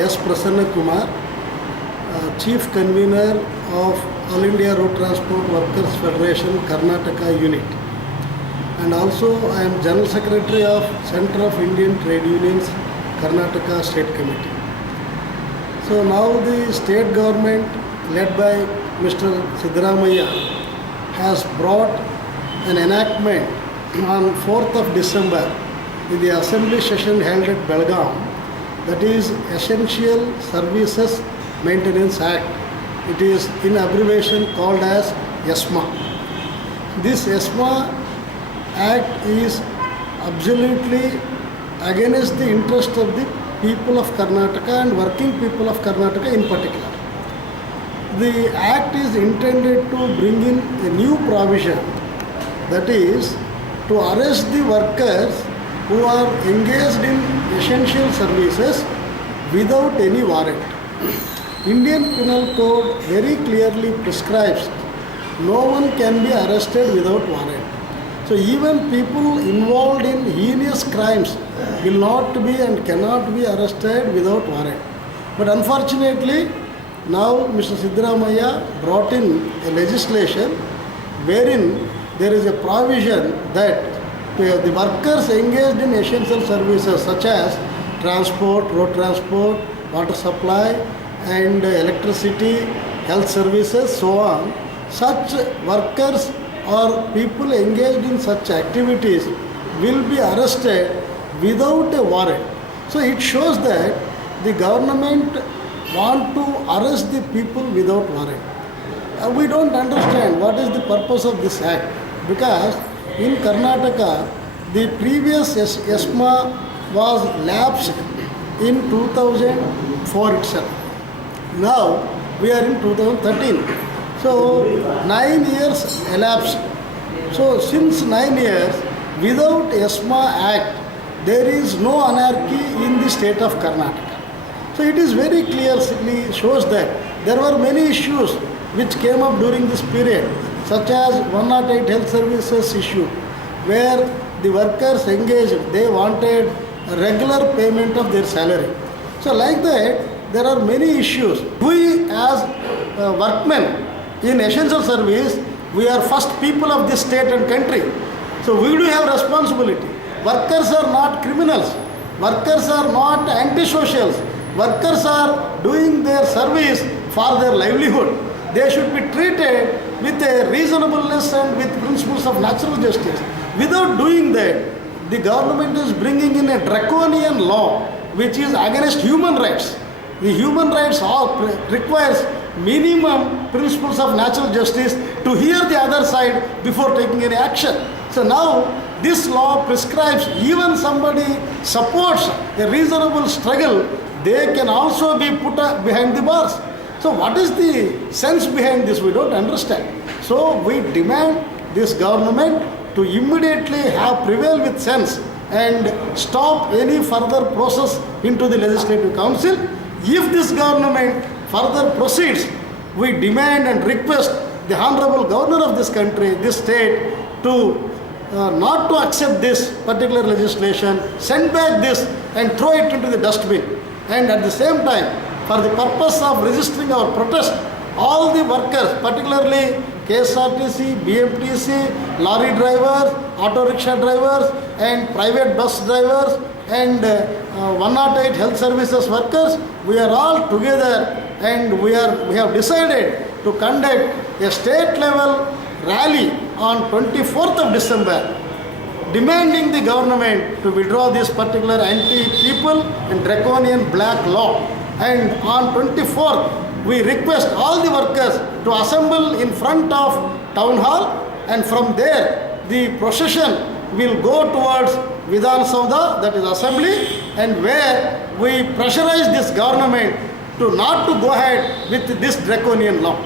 S. Prasanna Kumar, Chief Convener of All India Road Transport Workers Federation Karnataka Unit, and also I am General Secretary of Centre of Indian Trade Unions Karnataka State Committee. So now the state government led by Mr. Siddaramaiah has brought an enactment on 4th of December in the assembly session held at Belgaum, that is Essential Services Maintenance Act. It is in abbreviation called as ESMA. This ESMA Act is absolutely against the interest of the people of Karnataka and working people of Karnataka in particular. The Act is intended to bring in a new provision, that is to arrest the workers who are engaged in essential services without any warrant. Indian Penal Code very clearly prescribes no one can be arrested without warrant. So even people involved in heinous crimes will not be and cannot be arrested without warrant. But unfortunately, now Mr. Siddaramaiah brought in a legislation wherein there is a provision that the workers engaged in essential services such as transport, road transport, water supply and electricity, health services, so on, such workers or people engaged in such activities will be arrested without a warrant. So it shows that the government want to arrest the people without warrant. We don't understand what is the purpose of this act, because in Karnataka the previous ESMA was lapsed in 2004 itself. Now we are in 2013. So 9 years elapsed. So since 9 years, without ESMA Act, there is no anarchy in the state of Karnataka. So it is very clearly shows that there were many issues which came up during this period, such as 108 health services issue, where the workers engaged, they wanted a regular payment of their salary. So like that, there are many issues. We as workmen in essential service, we are first people of this state and country. So we do have responsibility. Workers are not criminals. Workers are not antisocials. Workers are doing their service for their livelihood. They should be treated with a reasonableness and with principles of natural justice. Without doing that, the government is bringing in a draconian law which is against human rights. The human rights requires minimum principles of natural justice to hear the other side before taking any action. So now this law prescribes even somebody supports a reasonable struggle, they can also be put behind the bars. So what is the sense behind this? We don't understand. So we demand this government to immediately have prevail with sense and stop any further process into the Legislative Council. If this government further proceeds, we demand and request the Honorable Governor of this country, this state, to not to accept this particular legislation, send back this and throw it into the dustbin. And at the same time, for the purpose of registering our protest, all the workers, particularly KSRTC, BMTC, lorry drivers, auto rickshaw drivers and private bus drivers and 108 health services workers, we are all together and we have decided to conduct a state level rally on 24th of December demanding the government to withdraw this particular anti-people and draconian black law. And on 24th, we request all the workers to assemble in front of town hall, and from there the procession will go towards Vidhan Saudha, that is assembly, and where we pressurize this government to not to go ahead with this draconian law.